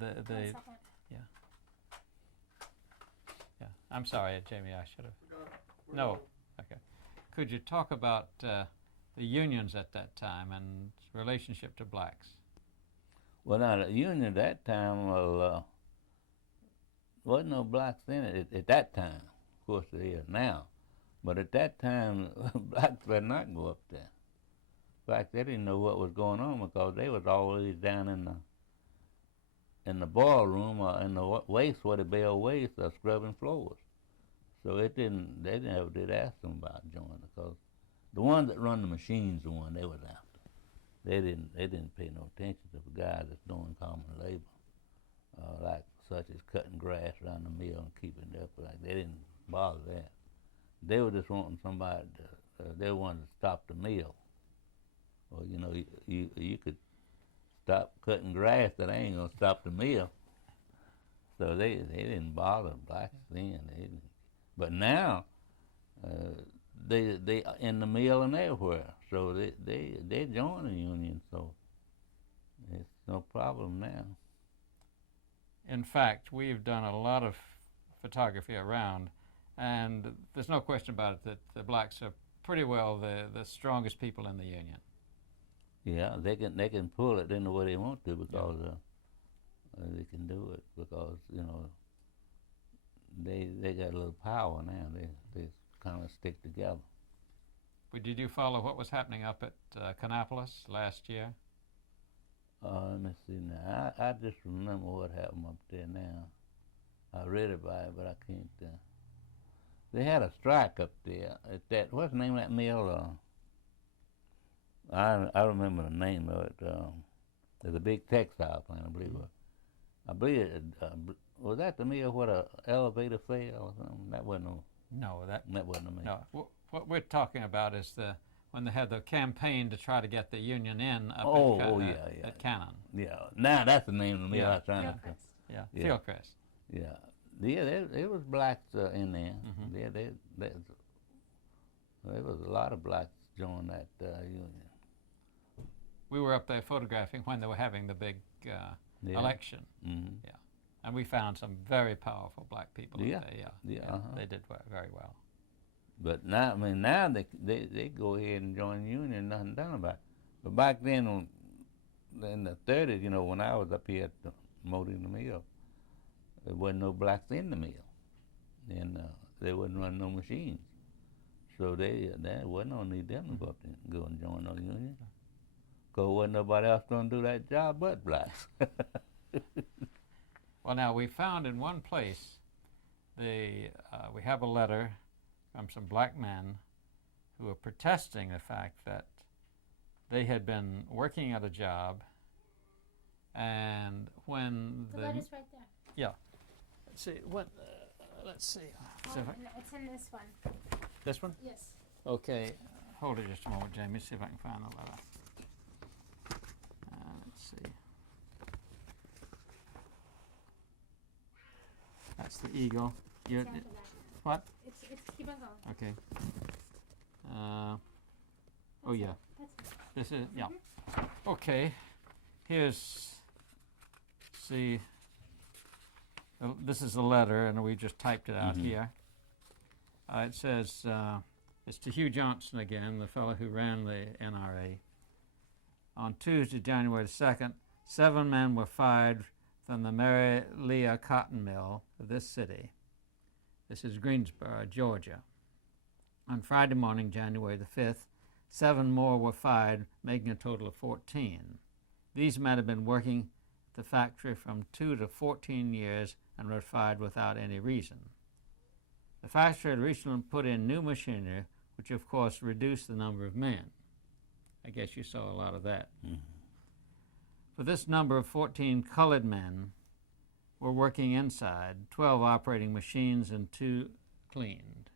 yeah. Yeah. I'm sorry, Jamie. I should have. No. Okay. Could you talk about the unions at that time and relationship to blacks? Well, now the union at that time wasn't no blacks in it at that time. Of course, there is now, but at that time, blacks better not go up there. In fact, they didn't know what was going on because they was always down in the ballroom or in the waist where the bell waist scrubbing floors. So they never did ask them about joining because the ones that run the machines, the one they was after. They didn't pay no attention to the guys that's doing common labor, like such as cutting grass around the mill and keeping it up. Like they didn't bother that. They were just wanting somebody. They wanted to stop the mill. Well, you could stop cutting grass. That ain't gonna stop the mill. So they didn't bother blacks then. They didn't. But now they in the mill and everywhere. So they join the union. So it's no problem now. In fact, we've done a lot of photography around, and there's no question about it that the blacks are pretty well the strongest people in the union. Yeah, they can pull it any way they want to because they can do it because they got a little power now. They kind of stick together. But did you follow what was happening up at Kannapolis last year? Let me see now. I just remember what happened up there now. I read about it, but I can't. They had a strike up there at that. What's the name of that mill? I remember the name of it. There's a big textile plant, I believe. I believe was that the mill where the elevator fell or something? That wasn't. No, that wasn't a mill. No, what we're talking about is when they had the campaign to try to get the union in up at Cannon. Yeah, now that's the name of the mill I was trying to. Yeah, Fieldcrest. Yeah, there was blacks in there. Mm-hmm. There was a lot of blacks joined that union. We were up there photographing when they were having the big election. Mm-hmm. Yeah, and we found some very powerful black people. Yeah, up there. They did very well. But now, now they go ahead and join the union, and nothing done about it. But back then, in the 30s, when I was up here at the molding the mill, there wasn't no blacks in the mill, and they wasn't running no machines. So there wasn't no need them to go up there and go and join no union. Because wasn't nobody else going to do that job but blacks. Well, now we found in one place, we have a letter from some black men who were protesting the fact that they had been working at a job, and when the letter's right there. Yeah. Let's see. Let's see. It's in this one. This one? Yes. Okay. Hold it just a moment, Jamie. See if I can find the letter. Let's see. That's the Eagle. What? It's keep on going. Okay. Oh yeah. This is yeah. Okay. Here's. See. This is a letter, and we just typed it out here. It says it's to Hugh Johnson again, the fellow who ran the NRA. On Tuesday, January 2nd, 7 men were fired from the Mary Leah Cotton Mill of this city. This is Greensboro, Georgia. On Friday morning, January the 5th, 7 more were fired, making a total of 14. These men had been working at the factory from 2 to 14 years and were fired without any reason. The factory had recently put in new machinery, which of course reduced the number of men. I guess you saw a lot of that. Mm-hmm. For this number of 14 colored men were working inside, 12 operating machines and 2 cleaned.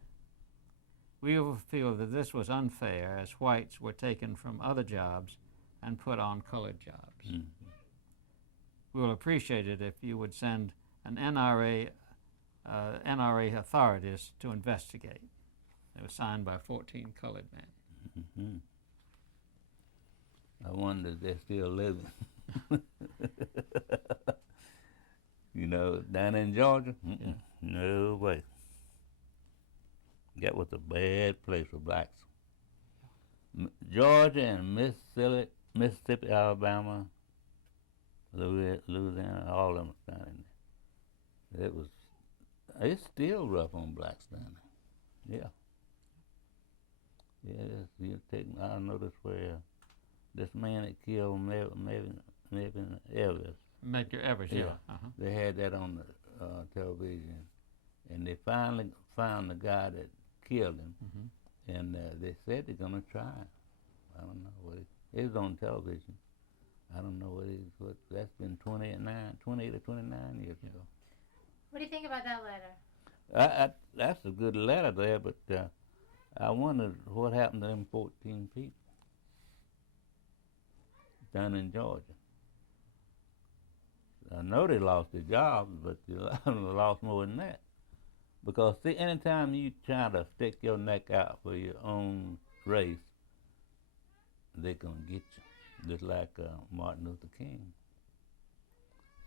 We feel that this was unfair, as whites were taken from other jobs and put on colored jobs. Mm-hmm. We will appreciate it if you would send an NRA authorities to investigate. It was signed by 14 colored men. Mm-hmm. I wonder if they're still living. No, down in Georgia, no way. That was a bad place for blacks. Georgia and Mississippi, Alabama, Louisiana, all of them was down in there. It's still rough on blacks down there. Yeah. Yeah, I noticed where this man that killed Medgar Evers. Medgar Evers, yeah. They had that on the television, and they finally found the guy that killed him, and they said they're gonna try him. I don't know what it was on television. I don't know what that's been 28 or 29 years ago. What do you think about that letter? That's a good letter there, but I wondered what happened to them 14 people down in Georgia. I know they lost their jobs, but they lost more than that. Because see, anytime you try to stick your neck out for your own race, they're gonna get you, just like Martin Luther King.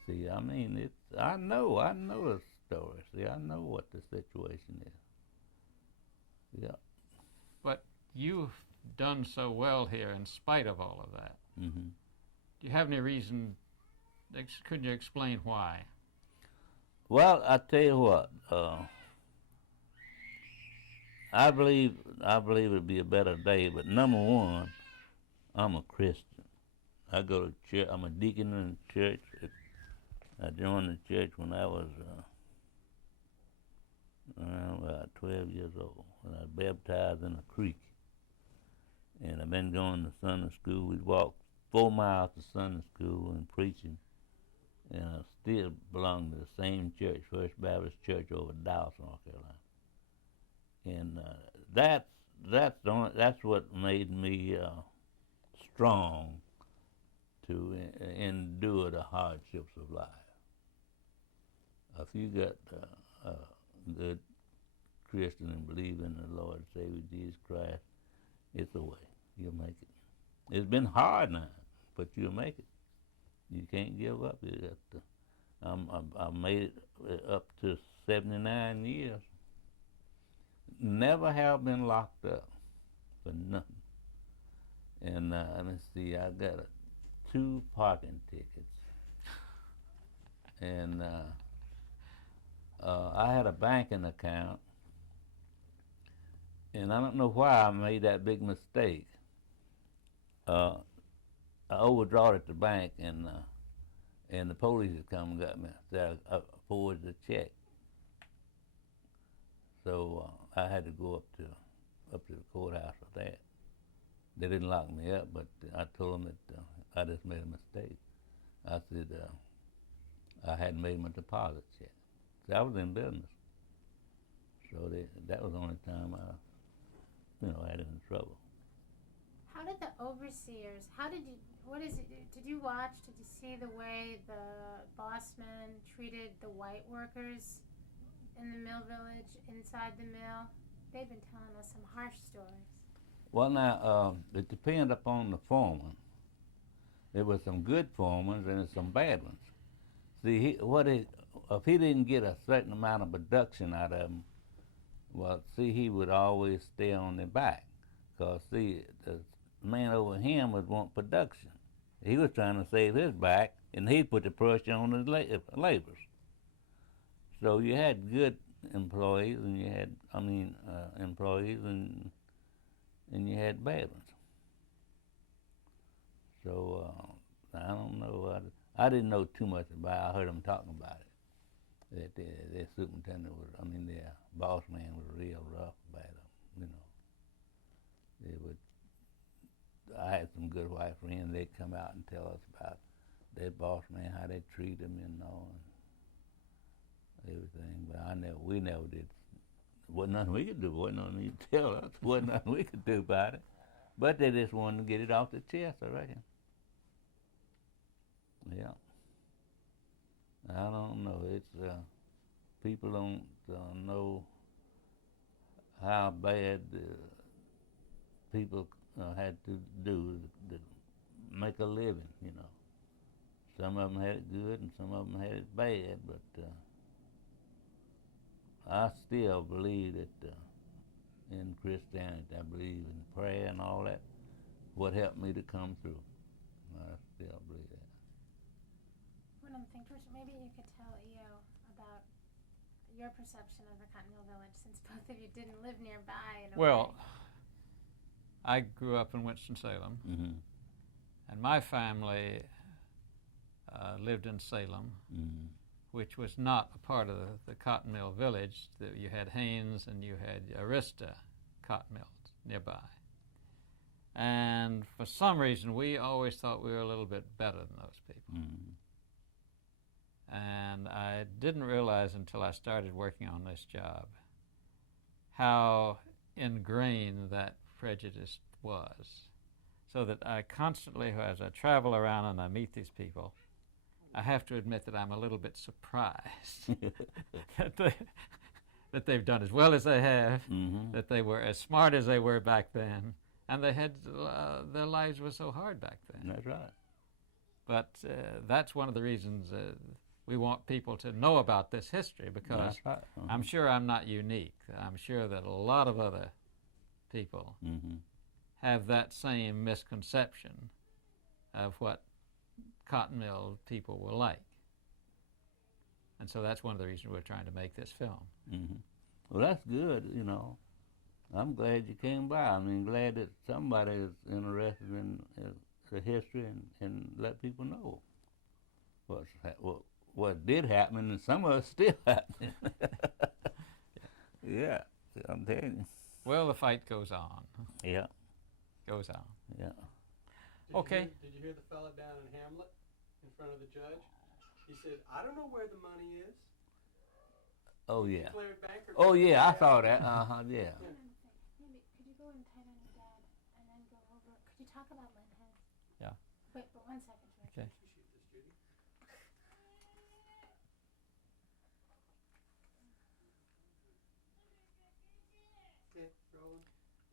See, I mean, I know the story. See, I know what the situation is. Yeah. But you've done so well here in spite of all of that. Mm-hmm. Do you have any reason? Could you explain why? Well, I tell you what. I believe it'd be a better day. But number one, I'm a Christian. I go to church. I'm a deacon in the church. I joined the church when I was around about 12 years old. When I was baptized in a creek. And I've been going to Sunday school. We walked 4 miles to Sunday school and preaching. And I still belong to the same church, First Baptist Church over in Dallas, North Carolina. And that's what made me strong to endure the hardships of life. If you got a good Christian and believe in the Lord and Savior Jesus Christ, it's a way. You'll make it. It's been hard now, but you'll make it. You can't give up. You got to, I made it up to 79 years. Never have been locked up for nothing. And let me see, I got 2 parking tickets. And I had a banking account. And I don't know why I made that big mistake. I overdrawed at the bank, and the police had come and got me. So I forged the check. So I had to go up to the courthouse for that. They didn't lock me up, but I told them that I just made a mistake. I said I hadn't made my deposit check. So I was in business. So that was the only time I had any trouble. How did the overseers, did you watch, did you see the way the bossmen treated the white workers in the mill village, inside the mill? They've been telling us some harsh stories. Well, now, it depends upon the foreman. There were some good foremen and some bad ones. See, if he didn't get a certain amount of production out of them, well, see, he would always stay on their back. Because, see, the man over him would want production. He was trying to save his back, and he put the pressure on the laborers. So you had good employees, and you had, employees, and you had bad ones. So I don't know. I didn't know too much about it. I heard them talking about it. That their superintendent their boss man was real rough about them. I had some good white friends. They'd come out and tell us about their boss man, how they treat them, and everything. But we never did. Wasn't nothing we could do. Wasn't nothing to tell us. Wasn't nothing we could do about it. But they just wanted to get it off the chest, I reckon. Yeah. I don't know. It's people don't know how bad people had to do to make a living, some of them had it good and some of them had it bad, but I still believe that in Christianity, I believe in prayer and all that. What helped me to come through. I still believe that. One of the things, George, maybe you could tell EO about your perception of the Cotton Mill Village, since both of you didn't live nearby. In a Well, way. I grew up in Winston-Salem, Mm-hmm. and my family lived in Salem, Mm-hmm. which was not a part of the cotton mill village. You had Haynes and you had Arista cotton mills nearby. And for some reason, we always thought we were a little bit better than those people. Mm-hmm. And I didn't realize until I started working on this job how ingrained that prejudice was. So that I constantly, as I travel around and I meet these people, I have to admit that I'm a little bit surprised that they've done as well as they have, Mm-hmm. that they were as smart as they were back then, and they had their lives were so hard back then. That's right. But that's one of the reasons we want people to know about this history, because That's right. Uh-huh. I'm sure I'm not unique. I'm sure that a lot of other people Mm-hmm. have that same misconception of what cotton mill people were like. And so that's one of the reasons we're trying to make this film. Mm-hmm. Well, that's good, you know. I'm glad you came by. I mean, glad that somebody is interested in the history and let people know what did happen, and some of it's still happening. Yeah, I'm telling you. Well, the fight goes on. Yeah, Goes on. yeah. Okay. Did you hear the fella down in Hamlet in front of the judge? He said, I don't know where the money is. Oh, yeah. Declared bankruptcy. Oh, yeah, I saw that. Uh-huh, yeah. Maybe could you go and tight on your dad, and then go over? Could you talk about Lynn Head? Yeah. Wait, but 1 second, George. Okay. You shoot this, Judy. Okay, rolling on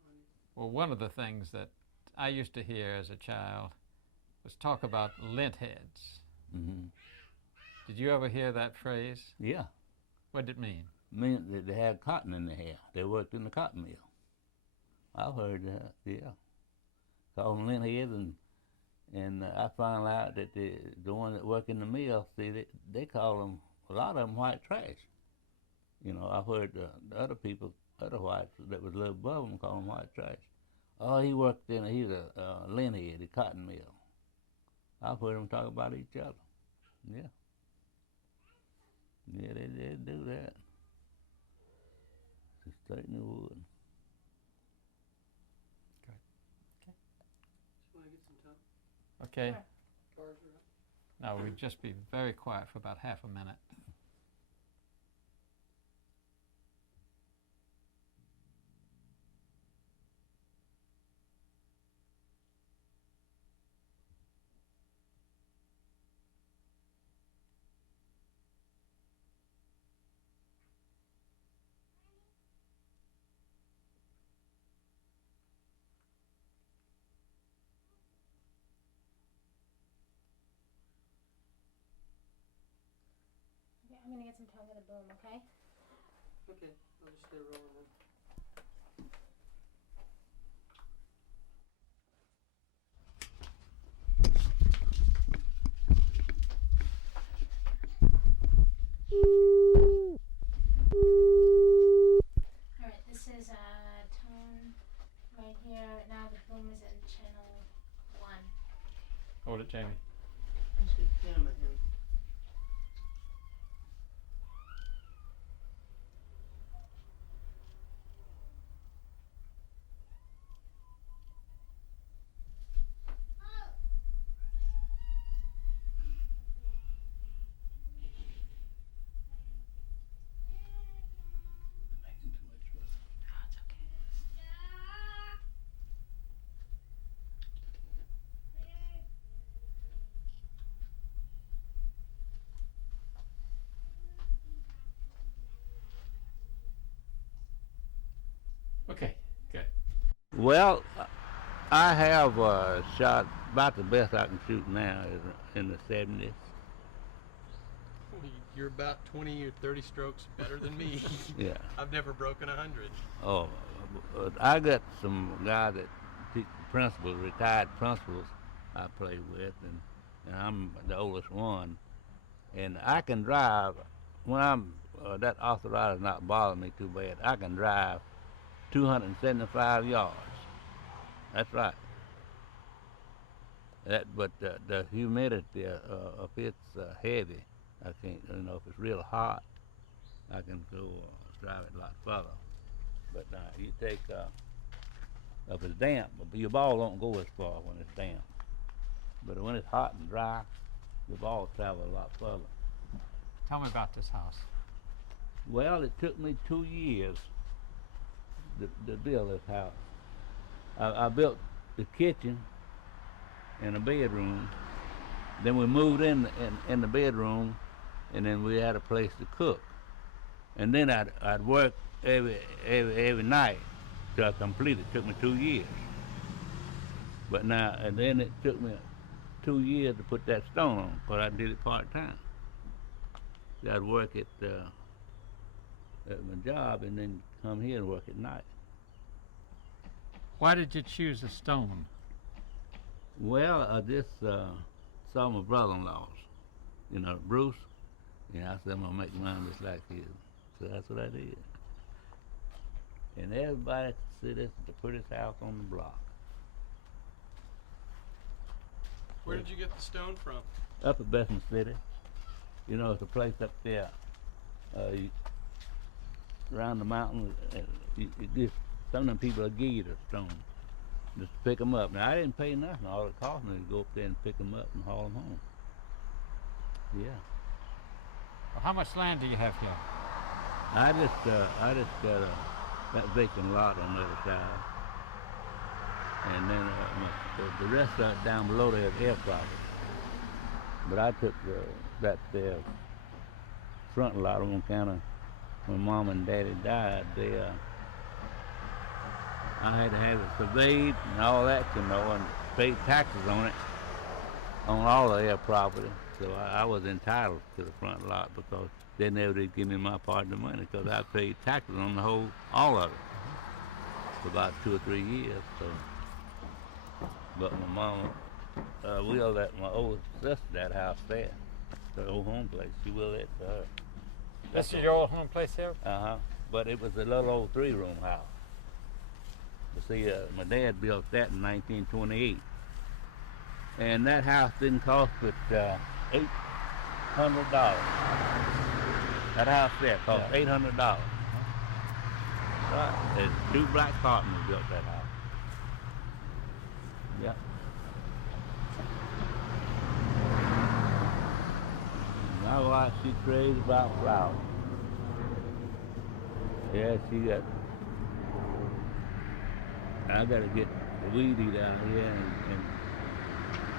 you. Well, one of the things that I used to hear as a child was talk about lint heads. Mm-hmm. Did you ever hear that phrase? Yeah. What did it mean? Meant that they had cotton in their hair. They worked in the cotton mill. I've heard that, yeah. Called them lint heads, and I found out that the one that work in the mill, see, they call them, a lot of them, white trash. You know, I've heard the other people, other whites that was a little above them, call them white trash. Oh, he's a lint head, a cotton mill. I've heard them talk about each other. Yeah. Yeah, they do that. They certainly would. Just want to get some time. Okay. Sure. Bars are up. Now we'd just be very quiet for about half a minute. Okay, I'm gonna get some tongue in the boom, okay? Okay, I'll just stay rolling then. Alright, this is tone right here. Now the boom is in channel 1. Hold it, Jamie. Just get the camera here. Okay, good. Well, I have shot about the best I can shoot now is in the 70s. You're about 20 or 30 strokes better than me. Yeah. I've never broken 100. Oh, I got some guys that teach principals, retired principals I play with, and I'm the oldest one. And I can drive, when I'm, that arthritis not bothering me too bad, I can drive 275 yards. That's right. But the humidity, if it's heavy, I can't, if it's real hot, I can go drive it a lot further. But you take, if it's damp, your ball don't go as far when it's damp. But when it's hot and dry, the ball travels a lot further. Tell me about this house. Well, it took me 2 years to build this house. I built the kitchen and a bedroom. Then we moved in the bedroom, and then we had a place to cook. And then I'd work every night till I completed. It took me 2 years. But now, and then it took me 2 years to put that stone on, but I did it part-time. I'd work at my job and then come here and work at night. Why did you choose the stone? Well, I just saw my brother-in-laws, Bruce. I said, I'm going to make mine just like his. So that's what I did. And everybody said this is the prettiest house on the block. Where did you get the stone from? Up at Bessemer City. It's a place up there around the mountain. Some of them people will give you the stone just to pick them up. Now, I didn't pay nothing. All it cost me to go up there and pick them up and haul them home. Yeah. Well, how much land do you have here? I just got that vacant lot on the other side. And then the rest of it down below there is air property. But I took that there front lot on account of when Mom and Daddy died. I had to have it surveyed and all that, and paid taxes on it, on all the air property. So I was entitled to the front lot because they never did give me my part of the money because I paid taxes on all of it for about 2 or 3 years. So, but my mama willed that my old sister that house there, the old home place. She willed it to her. This is your old home place here? But it was a little old 3-room house. You see, my dad built that in 1928. And that house didn't cost but $800. That house there cost $800. Right. There's 2 black partners built that house. Yeah. My wife, she crazy about flowers. Yeah, I gotta get the weed eater out here and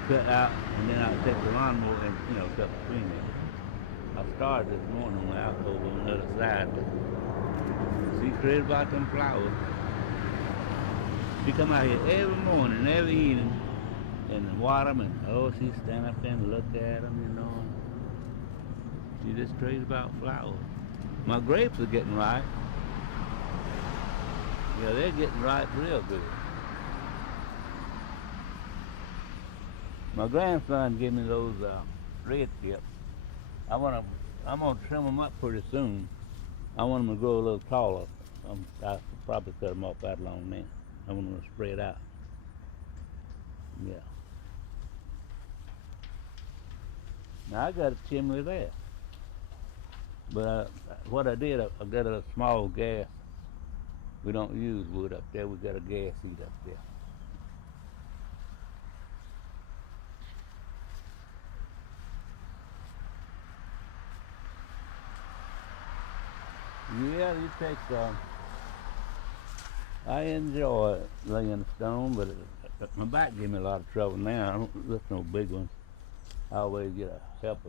cut out, and then I'll take the lawnmower and, cut between them. I started this morning when I was over on the other side. She crazy about them flowers. She come out here every morning, every evening, and water them, and she stand up there and look at them, She just crazy about flowers. My grapes are getting ripe. Yeah, they're getting ripe real good. My grandson gave me those red tips. I'm gonna trim them up pretty soon. I want them to grow a little taller. I probably cut them off that long then. I want them to spread out. Yeah. Now I got a chimney there. But what I did, I got a small gas. We don't use wood up there. We got a gas heat up there. Yeah, you take. I enjoy laying stone, but my back gave me a lot of trouble now. I don't lift no big ones. I always get a helper,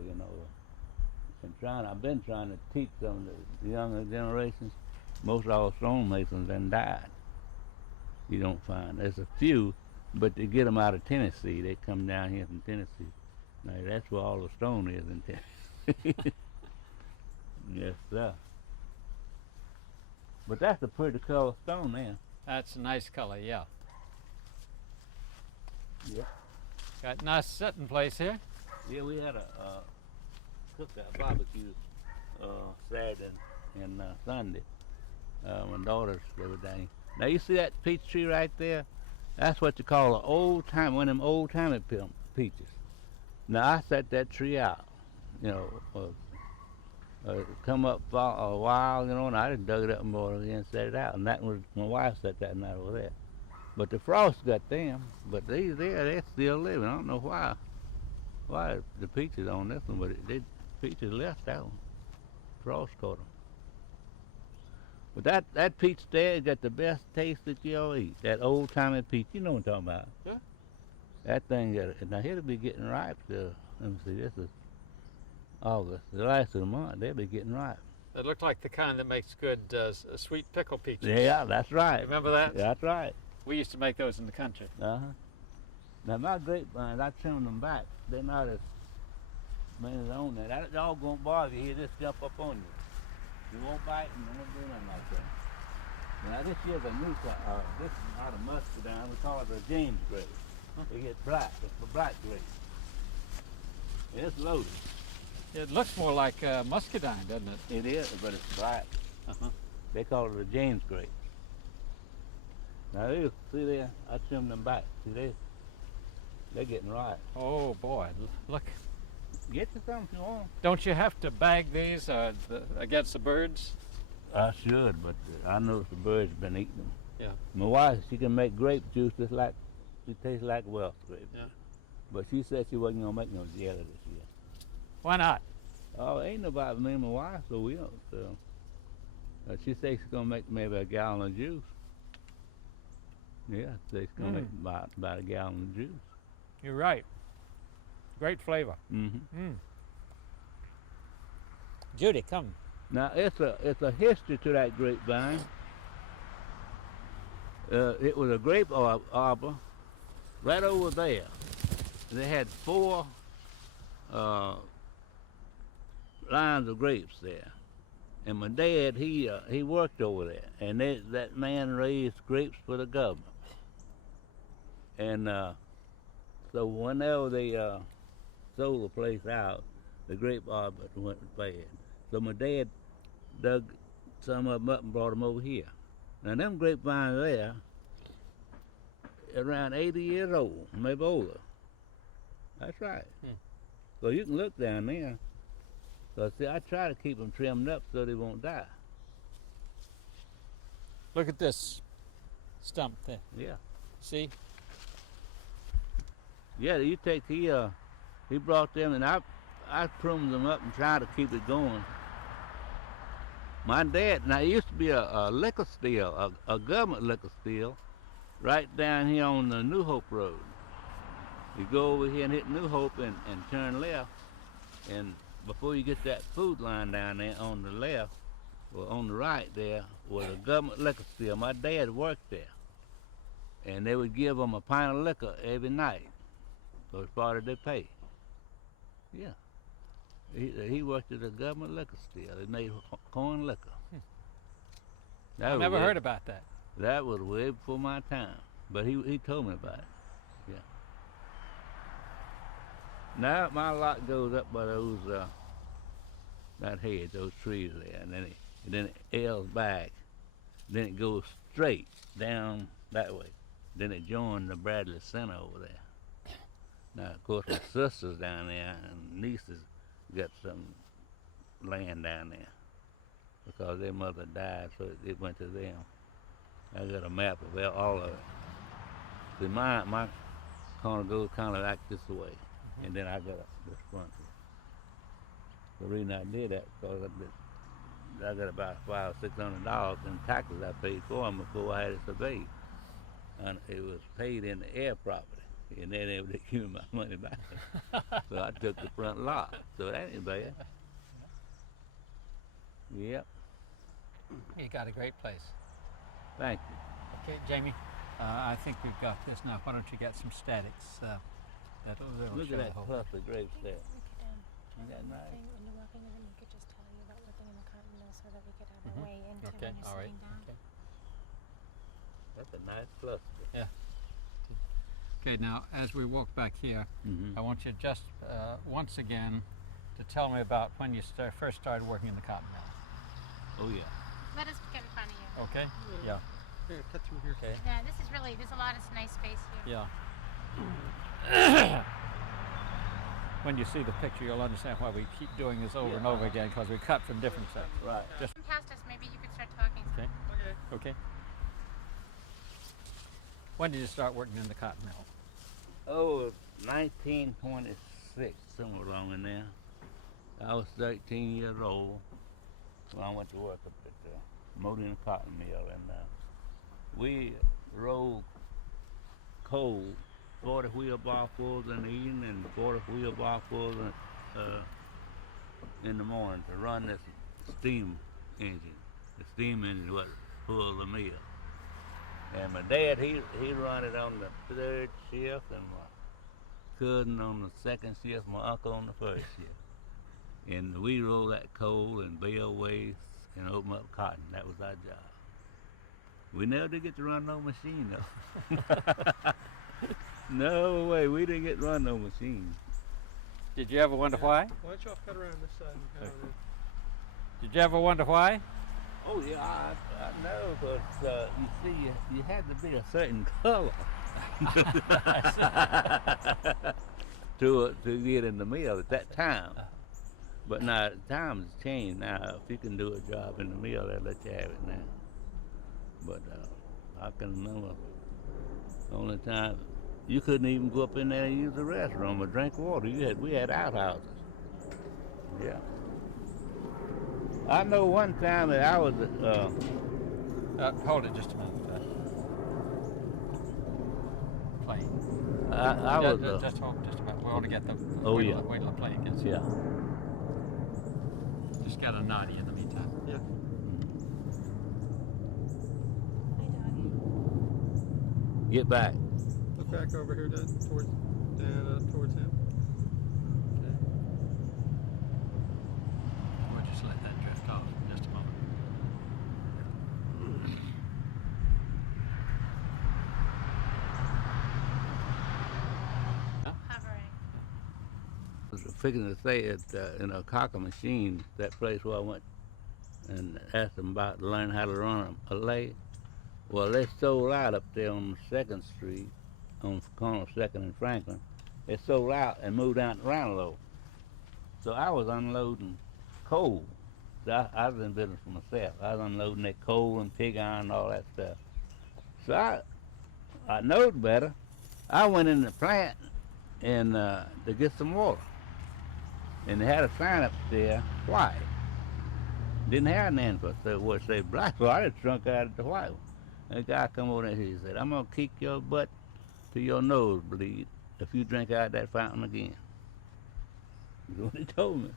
I've been trying to teach some of the younger generations. Most of our stonemasons then died. You don't find. There's a few, But to get them out of Tennessee, they come down here from Tennessee. Now that's where all the stone is in Tennessee. Yes, sir. But that's a pretty color stone there. That's a nice color, yeah. Yeah. Got nice sitting place here. Yeah, we had a cookout barbecue Saturday and Sunday. My daughters, they were down here. Now you see that peach tree right there? That's what you call an old time, one of them old timey peaches. Now I set that tree out, you know, come up for a while, you know, and I just dug it up more again and set it out. And that was, my wife set that night over there. But the frost got them, but these there, they're still living. I don't know why the peaches on this one, but peaches left that one. Frost caught them. But that peach there got the best taste that you'll eat. That old timey peach, you know what I'm talking about. Yeah. That thing got it. Now it'll be getting ripe. Let me see, this is August. The last of the month, they'll be getting ripe. They look like the kind that makes good sweet pickle peaches. Yeah, that's right. Remember that? That's right. We used to make those in the country. Uh-huh. Now my grapevines, I trimmed them back. They're not as many as on there. That dog won't bother you. He'll just jump up on you. You won't bite and you won't do nothing like that. Now this year's a new this is out of muscadine. We call it a James grape. It gets black. It's a black grape. And it's loaded. It looks more like muscadine, doesn't it? It is, but it's black. Uh-huh. They call it a James grape. Now see there, I trimmed them back. See they're getting ripe. Oh boy, look. Get you some if you want. Don't you have to bag these against the birds? I should, but I noticed the birds have been eating them. Yeah. My wife, she can make grape juice just like, she tastes like Welsh grape. Yeah. But she said she wasn't gonna make no jelly this year. Why not? Oh, ain't nobody, me and my wife, so we don't. So. She said she's gonna make maybe a gallon of juice. Yeah, so she's gonna make about a gallon of juice. You're right. Great flavor. Mm-hmm. Judy, come. Now it's a history to that grapevine. It was a grape arbor right over there. They had 4 lines of grapes there, and my dad he worked over there, and that man raised grapes for the government. And so whenever they sold the place out, the grape arbor went bad. So my dad dug some of them up and brought them over here. Now them grapevines there, around 80 years old, maybe older. That's right. So you can look down there. So see, I try to keep them trimmed up so they won't die. Look at this stump there. Yeah. See? Yeah, you take he brought them, and I pruned them up and tried to keep it going. My dad, now it used to be a liquor still, a government liquor still, right down here on the New Hope Road. You go over here and hit New Hope and turn left, and before you get that food line down there on the left, or on the right there, was a government liquor still. My dad worked there, and they would give them a pint of liquor every night. So it's part of their pay. Yeah. He worked at a government liquor still. They made corn liquor. I never heard about that. That was way before my time. But he told me about it. Yeah. Now my lot goes up by those that hedge, those trees there, and then it L's back. Then it goes straight down that way. Then it joins the Bradley Center over there. Now, of course, my sister's down there, and nieces got some land down there because their mother died, so it went to them. I got a map of all of it. See, my corner goes kind of like this way, and then I got this front here. The reason I did that because I got about $500 or $600 in taxes I paid for them before I had it surveyed, and it was paid in the air property. And then they would give me my money back. So I took the front lot. So that ain't bad. Yep. You got a great place. Thank you. Okay, Jamie. I think we've got this now. Why don't you get some statics? That'll Look show at the that whole. cluster of grapes there. We could, Isn't that nice? when you're walking in, we could just tell you about what thing in the cotton mill so that we could have Mhm. a way into Okay, when you're all right. sitting down. Okay. That's a nice cluster. Okay, now as we walk back here, Mm-hmm. I want you just once again to tell me about when you first started working in the cotton mill. Oh yeah. Let us get in front of you. Okay? Yeah. Here, cut through here. Okay. Yeah, this is really, there's a lot of nice space here. Yeah. When you see the picture, you'll understand why we keep doing this over and over again, because we cut from different sections. Right. Just Come past us, maybe you could start talking. okay. Okay. Okay. When did you start working in the cotton mill? Oh, 1926, somewhere along in there. I was 13 years old when I went to work up at the Modena Cotton Mill, and we rolled coal, 40 wheelbarrows in the evening and 40 wheelbarrows in the morning to run this steam engine. The steam engine was pulled the mill. And my dad, he run it on the third shift, and my cousin on the second shift, my uncle on the first shift. And we roll that coal and bale waste and open up cotton. That was our job. We never did get to run no machine though. No way, we didn't get to run no machine. Did you ever wonder why? Why don't y'all cut around this side and cut on in? Did you ever wonder why? Oh yeah, I know, but you see, you had to be a certain color to get in the mill at that time. But now times changed. Now if you can do a job in the mill, they'll let you have it now. But I can remember the only time you couldn't even go up in there and use the restroom or drink water. We had outhouses. Yeah. I know one time that I was Hold it just a moment. Plane. I was Just hold just a minute. We want to get the. Oh, wait yeah. Till, wait till the plane gets here. yeah. Just got a naughty in the meantime. Yeah. Hi, doggy. Get back. Look back over here, Dad, towards him. Okay. We'll just let that drift off in just a moment. Hovering. I was fixing to say it in a Cocker machine, that place where I went and asked them about to learn how to run a lathe. Well, they sold out up there on 2nd Street, on corner of 2nd and Franklin. They sold out and moved down to Ranelagh. So I was unloading coal. So I was in business for myself. I was unloading that coal and pig iron and all that stuff. So I knowed better. I went in the plant and to get some water. And they had a sign up there, white. Didn't have an end for it, what say black, so I just drunk out of the white one. And the guy come over there, he said, I'm gonna kick your butt till your nose bleed if you drink out of that fountain again. That's what he told me.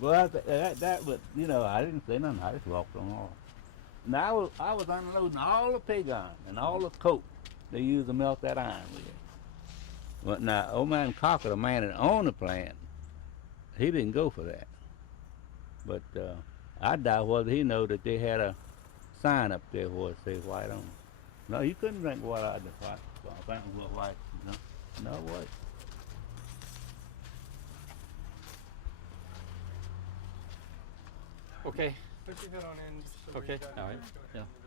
Well, but you know, I didn't say nothing. I just walked on off. Now I was unloading all the pig iron and all the coke they used to melt that iron with. But now, old man Cocker, the man that owned the plant, he didn't go for that. But I doubt whether he know that they had a sign up there where it says white on it. No, you couldn't drink water out of the fountain with white. No way. Okay. Put your head on in. So Okay, we've got- all right, go ahead. yeah.